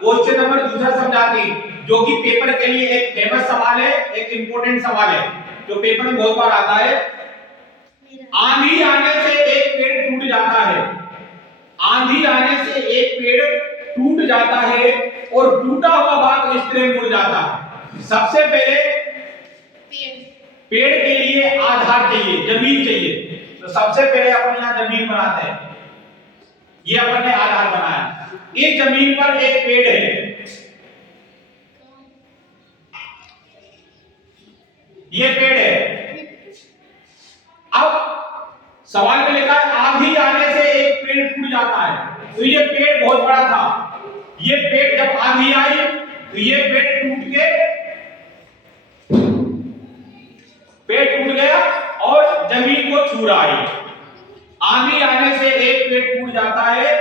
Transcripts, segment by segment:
Question number दूसरा समझाते हैं, जो कि पेपर के लिए एक फेमस सवाल है, एक इंपॉर्टेंट सवाल है, जो पेपर में बहुत बार आता है। आंधी आने से एक पेड़ टूट जाता है, आंधी आने से एक पेड़ टूट जाता है और टूटा हुआ भाग इस तरह मुड़ जाता है। सबसे पहले पेड़ के लिए आधार चाहिए, जमीन चाहिए। तो सबसे पहले अपन यहां जमीन बनाते हैं, ये अपन ने आधार बनाया। इस जमीन पर एक पेड़ है, ये पेड़ है। अब सवाल में लिखा है आंधी आने से एक पेड़ टूट जाता है, तो ये पेड़ बहुत बड़ा था, ये पेड़ जब आंधी आई तो ये पेड़ टूट गया और जमीन को छू रहा है। आंधी आने से एक पेड़ टूट जाता है,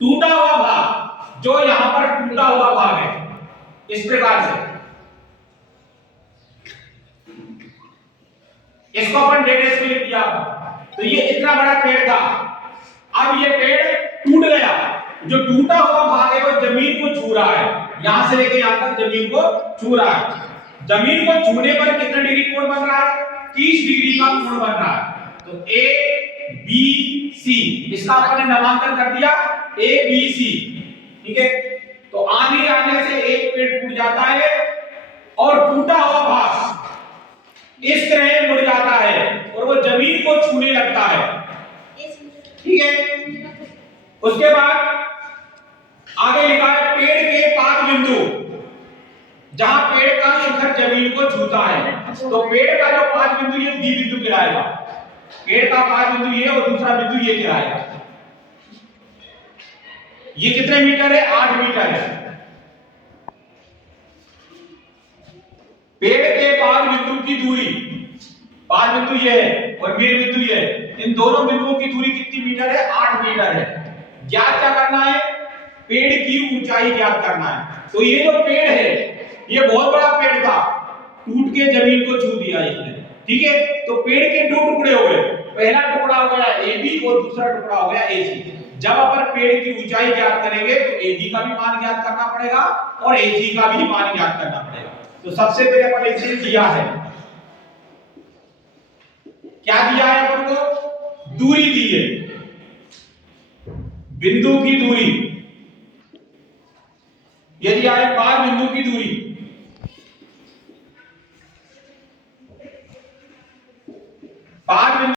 टूटा हुआ भाग, जो यहां पर टूटा हुआ भाग है, इस प्रकार से इसको अपन डेढ़ पे लिख दिया। तो ये इतना बड़ा पेड़ था, अब ये पेड़ टूट गया, जो टूटा हुआ भाग है वो जमीन को छू रहा है, यहां से लेके यहां तक जमीन को छू रहा है। जमीन को छूने पर कितना डिग्री कोण बन रहा है? 30 डिग्री का कोण बन रहा है। तो ए बी सी, इसका अपन ने नामांकन कर दिया ए बी सी, ठीक है। तो आंधी आने से एक पेड़ टूट जाता है और टूटा हुआ भाग इस तरह मुड़ जाता है और वो जमीन को छूने लगता है, ठीक है। उसके बाद आगे लिखा है पेड़ के पाद बिंदु, जहां पेड़ का शिखर जमीन को छूता है, तो पेड़ का जो पाद बिंदु ये डी बिंदु कहलाएगा, पेड़ का पाद बिंदु ये और दूसरा बिंदु ये कहलाएगा। ये कितने मीटर है? 8 मीटर है। पेड़ के पाद बिंदु की दूरी, पाद बिंदु ये है और मेन बिंदु ये है, इन दोनों बिंदुओं की दूरी कितनी मीटर है? 8 मीटर है। ज्ञात क्या करना है? पेड़ की ऊंचाई ज्ञात करना है। तो ये जो पेड़ है ये बहुत बड़ा पेड़ था, टूट के जमीन को छू दिया इसने, ठीक है। तो पेड़ के दो टुकड़े हो गए, पहला टुकड़ा हो गया AB और दूसरा टुकड़ा हो गया AC। जब अपन पेड़ की ऊंचाई ज्ञात करेंगे तो AB का भी मान ज्ञात करना पड़ेगा और AC का भी मान ज्ञात करना पड़ेगा। तो सबसे पहले अपन इसे दिया है, क्या दिया है अपन को? दूरी दी है, बिंदु की दूरी, ये दिया है पाद बिंदु की दूरी।